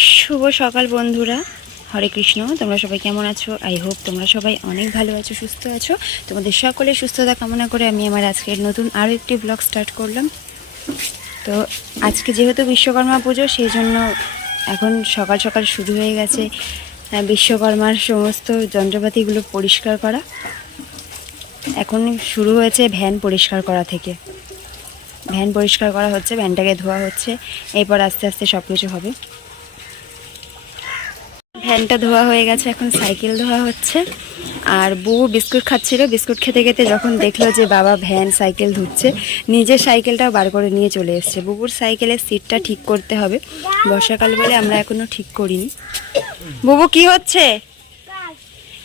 শুভ সকাল বন্ধুরা। হরে কৃষ্ণ, তোমরা সবাই কেমন আছো? আই হোপ তোমরা সবাই অনেক ভালো আছো, সুস্থ আছো। তোমাদের সকলে সুস্থতা কামনা করে আমি আমার আজকের নতুন আরও একটি ব্লগ স্টার্ট করলাম। তো আজকে যেহেতু বিশ্বকর্মা পুজো সেই জন্য এখন সকাল সকাল শুরু হয়ে গেছে বিশ্বকর্মার সমস্ত যন্ত্রপাতিগুলো পরিষ্কার করা। এখন শুরু হয়েছে ভ্যান পরিষ্কার করা থেকে। ভ্যান পরিষ্কার করা হচ্ছে, ভ্যানটাকে ধোয়া হচ্ছে, এরপর আস্তে আস্তে সব কিছু হবে। ভ্যানটা ধোয়া হয়ে গেছে, এখন সাইকেল ধোয়া হচ্ছে। আর বউ বিস্কুট খাচ্ছিল, বিস্কুট খেতে খেতে যখন দেখল যে বাবা ভ্যান, সাইকেল ধুচ্ছে, নিজের সাইকেলটাও বার করে নিয়ে চলে এসছে। বুবুর সাইকেলের সিটটা ঠিক করতে হবে। বর্ষাকাল বলে আমরা এখনও ঠিক করিনি। বুবু, কি হচ্ছে?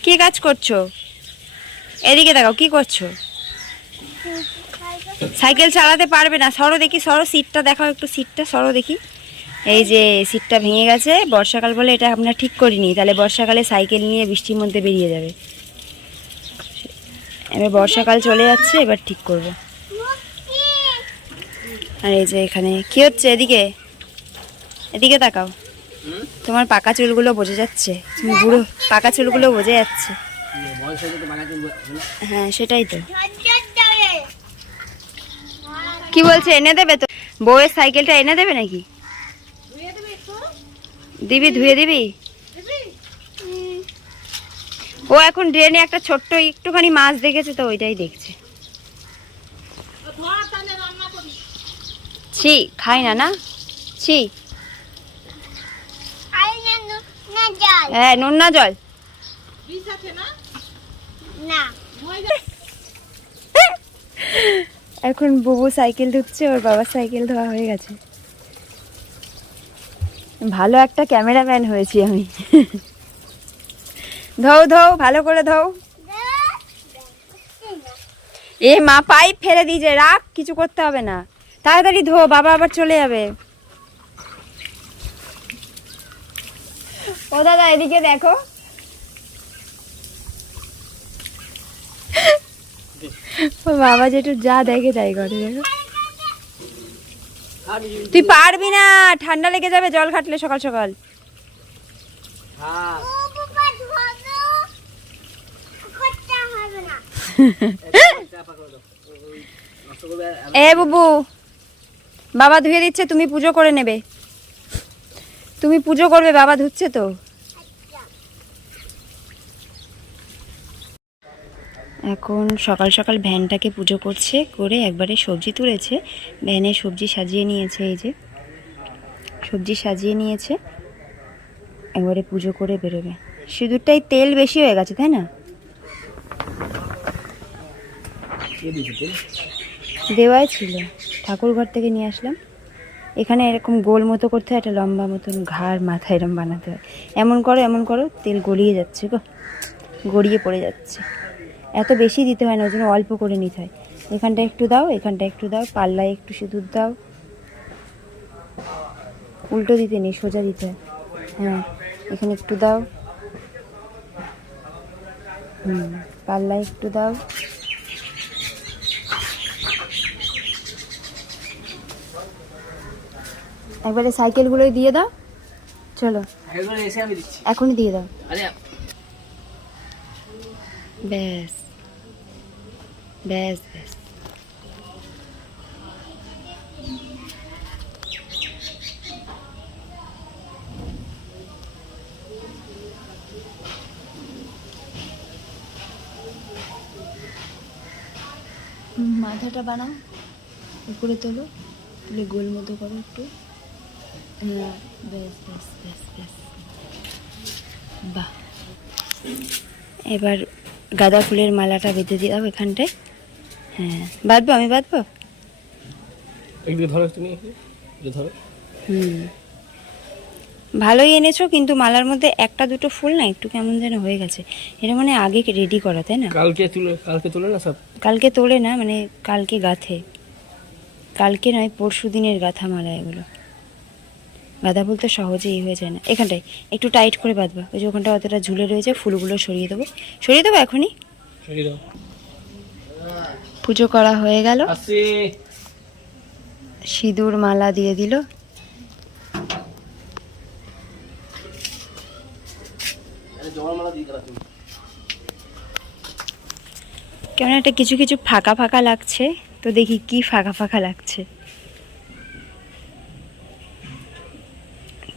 কি কাজ করছ? এদিকে দেখাও, কি করছ? সাইকেল চালাতে পারবে না। সরো দেখি, সরো, সিটটা দেখাও একটু, সিটটা সরো দেখি। এই যে সিটটা ভেঙে গেছে বর্ষাকাল বলে এটা আমরা ঠিক করিনি। তাহলে বর্ষাকালে সাইকেল নিয়ে বৃষ্টির মধ্যে বেরিয়ে যাবে। এবার বর্ষাকাল চলে যাচ্ছে এবার ঠিক করব। আর এই যে এখানে কি হচ্ছে এদিকে? এদিকে তাকাও। তোমার পাকা চুলগুলো বোঝা যাচ্ছে। তুমি বুড়ো পাকা চুলগুলো বোঝা যাচ্ছে। হ্যাঁ সেটাই তো। কি বলছে এনে দেবে তো? বউয়ের সাইকেলটা এনে দেবে নাকি? দিবি, ধুয়ে দিবি? ও এখন ড্রেনে একটা ছোট্ট একটুখানি মাছ দেখেছে তো, ওইটাই দেখছে। ছি, খাই না না? ছি। হ্যাঁ নুন না জল? এখন বুবু সাইকেল ধুচ্ছে, ওর বাবার সাইকেল ধোয়া হয়ে গেছে। ভালো একটা ক্যামেরাম্যান হয়েছি আমি। ধৌ ধৌ ভালো করে ধৌ। এ মা পাইপ ফেলে দিয়েছে রাখ কিছু করতে হবে না। তাড়াতাড়ি ধো বাবা আবার চলে যাবে। ও দাদা এদিকে দেখো। বাবা যেটু যা দেখে তাই করে দেখো। তুই পারবি না ঠান্ডা লেগে যাবে জল ঘাটলে সকাল সকাল। হ্যাঁ। এ বুবু বাবা ধুয়ে দিচ্ছে তুমি পুজো করে নেবে। তুমি পুজো করবে বাবা ধুচ্ছে তো। এখন সকাল সকাল ভ্যানটাকে পুজো করছে করে একবারে সবজি তুলেছে। ভ্যানে সবজি সাজিয়ে নিয়েছে এই যে। সবজি সাজিয়ে নিয়েছে একবারে পুজো করে বেরোবে। সিঁদুরটাই তেল বেশি হয়ে গেছে তাই না? দেওয়াই ছিল। ঠাকুর ঘর থেকে নিয়ে আসলাম। এখানে এরকম গোল মতো করতে হয় একটা লম্বা মতন ঘাড় মাথা এরকম বানাতে হয়। এমন করো এমন করো তেল গড়িয়ে যাচ্ছে গো। গড়িয়ে পড়ে যাচ্ছে। এত বেশি দিতে হয় না ওই জন্য অল্প করে নিতে হয়। এখানটা একটু দাও এখানটা একটু দাও পাল্লায় একটু সিঁদুর দাও। উল্টো দিতে নেই সোজা দিতে হয়। হ্যাঁ এখানে একটু দাও। হুম পাল্লায় একটু দাও। একবারে সাইকেলগুলোই দিয়ে দাও। চলো। এখনই দিয়ে দাও। আরে ব্যাস ব্যাস ব্যাস মাথাটা বানাও উপরে তোলো তুলে গোল মতো করো একটু। হ্যাঁ ব্যাস ব্যাস ব্যাস ব্যাস বাহ। এবার গাঁদা ফুলের মালাটা বেঁধে দিয়ে দাও এখানটায়। হ্যাঁ। বাঁধবো? আমি বাঁধবো? ধরো তুমি ধরো। হুম। ভালোই এনেছো কিন্তু মালার মধ্যে একটা দুটো ফুল না একটু কেমন যেন হয়ে গেছে। এটা মানে আগে রেডি করা তাই না? কালকে তুলে কালকে তুলে না সব? কালকে তোলে না মানে কালকে গাথে। কালকে নয় পরশু দিনের গাথা মালা এগুলো। গাঁদা ফুল তো সহজেই হয়ে যায় না। এখানটায় একটু টাইট করে বাঁধবা। ওই যে ওখানটা অতটা ঝুলে রয়েছে ফুলগুলো সরিয়ে দেবো। সরিয়ে দেবো এখনই? পুজো করা হয়ে গেল। সিঁদুর মালা দিয়ে দিল। কেমন একটা কিছু কিছু ফাঁকা ফাঁকা লাগছে তো দেখি কি ফাঁকা ফাঁকা লাগছে।